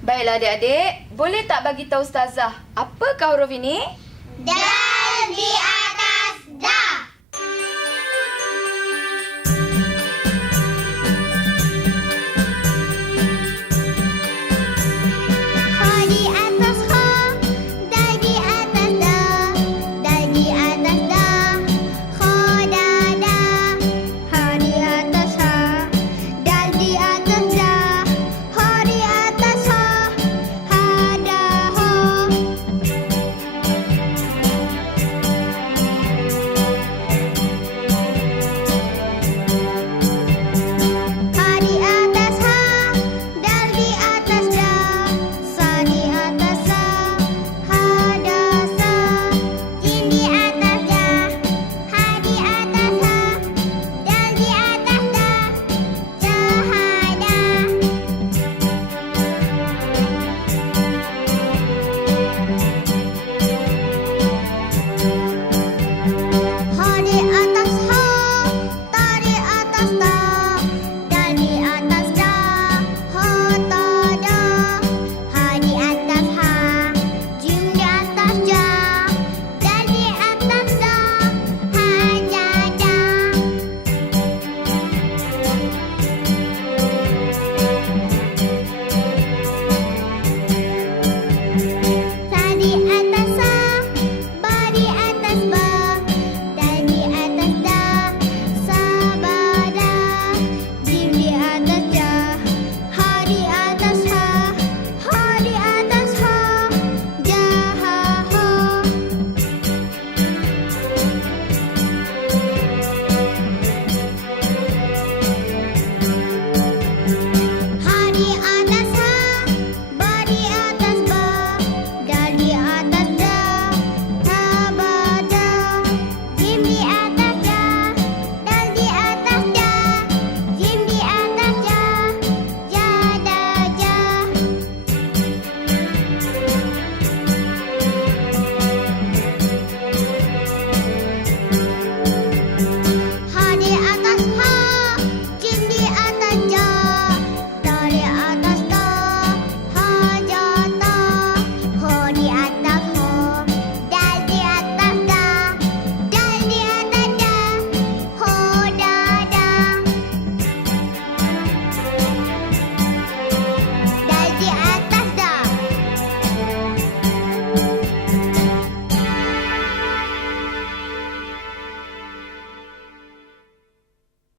Baiklah adik-adik, boleh tak bagi tahu ustazah apa huruf ini? Dah.